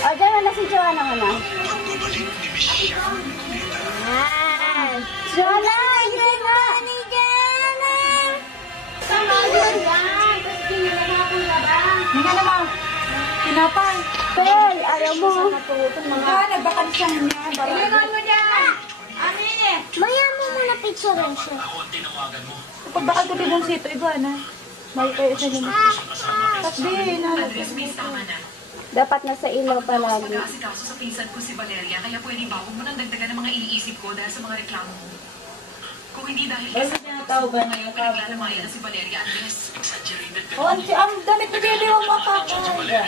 O, dyan na si Joanna mo na. Joanna, hindi nga. Tama yun yan. Tapos pinilahapon ka ba? Hindi ka naman. Pinapay. Pel, ayaw mo. Nagbakansyan niya. Ilingan mo dyan. Amin. Maya mo muna picture rin siya. Kapag baka gabi ng sito, iba na. May kayo sa nila. Takbi, dapat nasa ilaw palagi. Pag-aasikaso sa pinsan ko si Valeria, kaya pwede ba huwag mo nang dagdagan ng mga iniisip ko dahil sa mga reklamo mo? Kung hindi dahil kasi ngayon pinaglalamayan na si Valeria, Andres, exaggerated ka. Ang damit ni Baby, huwag mo kakaya.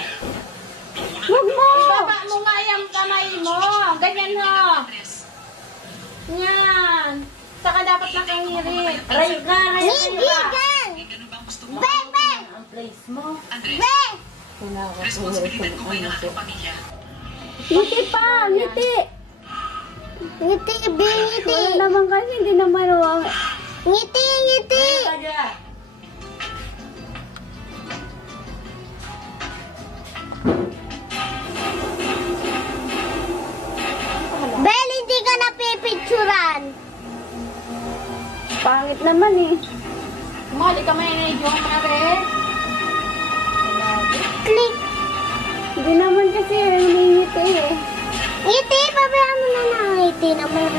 Huwag mo! Ibaba mo nga yung kamay mo. Ganyan ho. Yan. Saka dapat nakahirit. Ray ka, ray ka. Ganun ba ang gusto mo? Ang place mo. Andres, responsibilidad ko ngayon ng aking pamilya. Ngiti pa, ngiti. Ngiti, ngiti. Wala naman kasi, hindi naman huwag. Ngiti, ngiti. Bel, hindi ka napipicturan. Pangit naman eh. Mali ka may na-idyon, Mare. Click. Hindi naman kasi ngiti eh. Ngiti, pabayaan mo na na. Ngiti naman.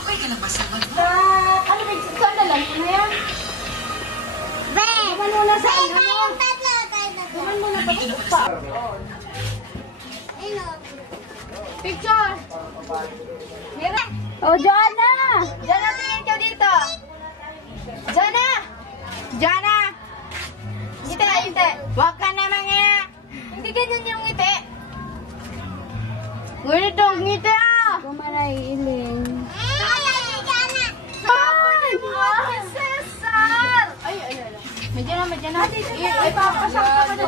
Okay ka lang ba sa mag? Ano ba? Saan na lang? Ano yan? Be! Duman muna sa Be, ano? tayong tatlo, Duman muna pa pa. Ayun. Picture! Mira! Oh, Joanna! Joanna, tingin ka dito! Joanna! Joanna! Ngiti, ngiti! Huwag ka naman nga! Hindi ganyan yung ngiti! Ganito, ngiti ah! Kumarailing. Ay, Jana! Ay! Ay, Cesar! Ay, ay, ay. Medyo na. Ay, papasak ka na.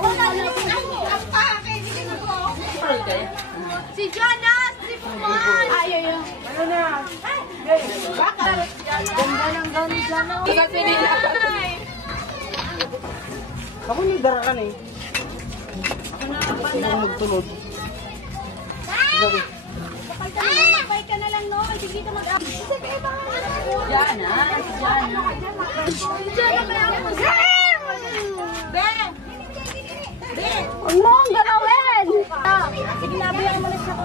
Si Joanna! Si Puman! Ay, ay, ay. Ano na? Bakit? Ganda ng gown ni Joanna. Bakit pinila? Ako nagdara ka na eh. Ako na magtulog. Sabay ka na lang, no? Kasi dito mag-up. Joanna! Joanna! Joanna, kaya ako Ben! Ben! Huwag mo ang galawin! Sige, nabayan mo na siya ko.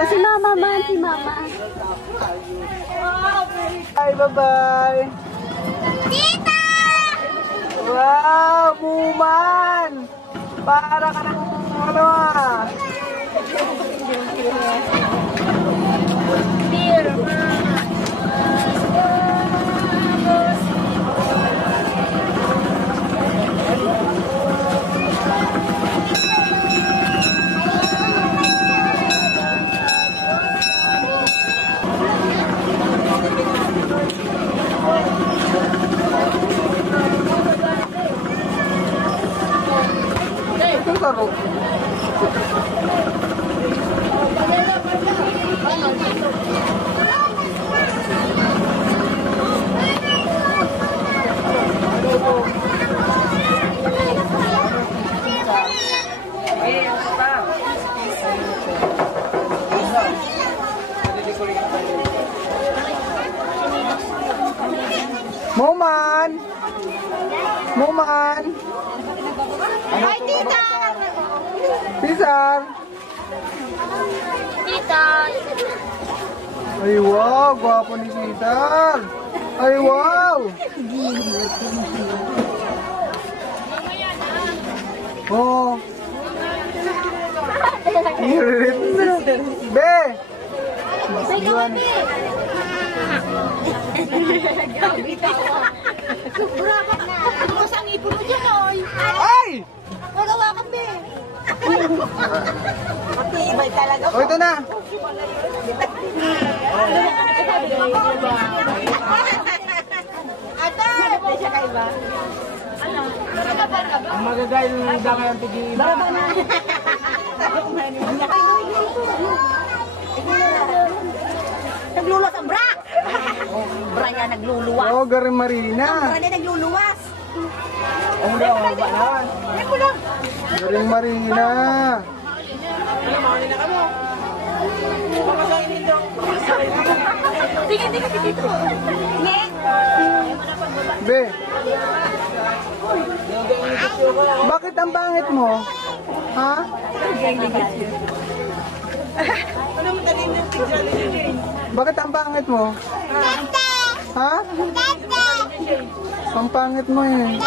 Si Mama man, si Mama. Bye, bye-bye. Tita! Wow, Muman! Para ka ng ano ah. Dear Mama. Ito laro. Muman! Muman! Ay, tita! Cesar! Tita! Ay wow, gwapo ni Cesar! Ay wow! Oh! Be! May gabi! Gabi tayo! Sobra ka! Tapos ang ipon mo dyan, oy! Ay! Magawa ka, be! Matibay talaga. O ito na! Ate! Siya kaiba? Ano? Ang magagay ng dami ang tigil. Baraba na. Nagluluwas ang bra. Bra niya nagluluwas. Oo, garing Marina. Bra niya nagluluwas. Ang daw, ang banahan. Eko lang. Garing Marina. Tingin dito. Nge. Be. Bakit ang pangit mo? Ha? Bakit ang pangit mo? Ha? Ang pangit mo eh.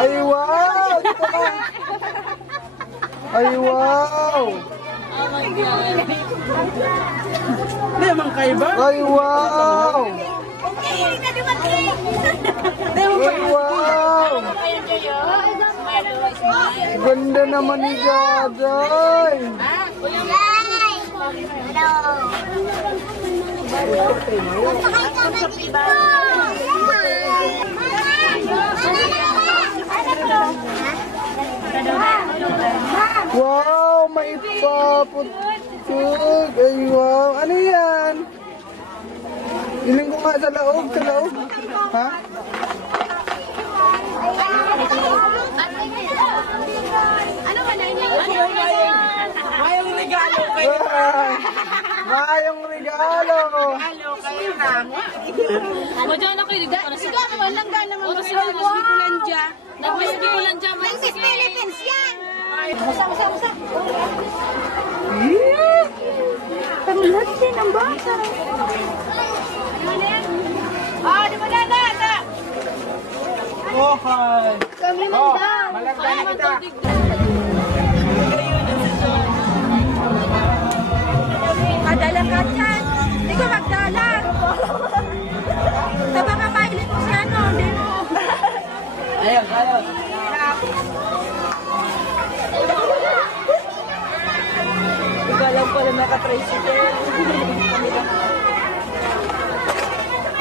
Ay wow! Dito ka. Ay wow! Hindi naman kayo ba? Ay wow! Ay wow! Ganda naman ni Gagay! Wow! May paputug! Ay wow! Ano yan? Iling ko nga sa laog, sa laog. Ha? Ano ba na Mayong regalo kayo. Mayong regalo! O dyan ako yung ligay. Sigaw naman lang gana naman. O sigaw mo. Nagmisbi ko lang dyan. Miss Philippines yan. Musa. Kamulat din ang bata. Ah, di ba na? Oh, hi. Kami man Oh, daw. malagda na kita. Madala ka dyan. Hindi ko magdala. Taba ka pilot mo si ano. Hindi mo. Ayun. Ikaw lang pala naka-tricycle.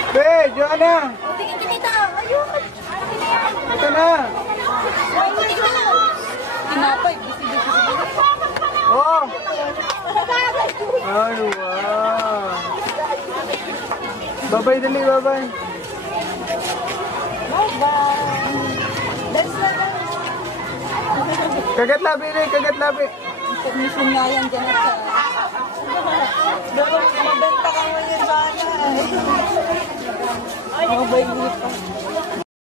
Be, Joanna! Tingin dito. Ayun. Ito na! Tinapay. Oh! Ay, wow! Babay dali, babay! Kagat labi, kagat labi! Mission nga yan dyan at sa... Mabenta ka mo yun sana. Mabay pa.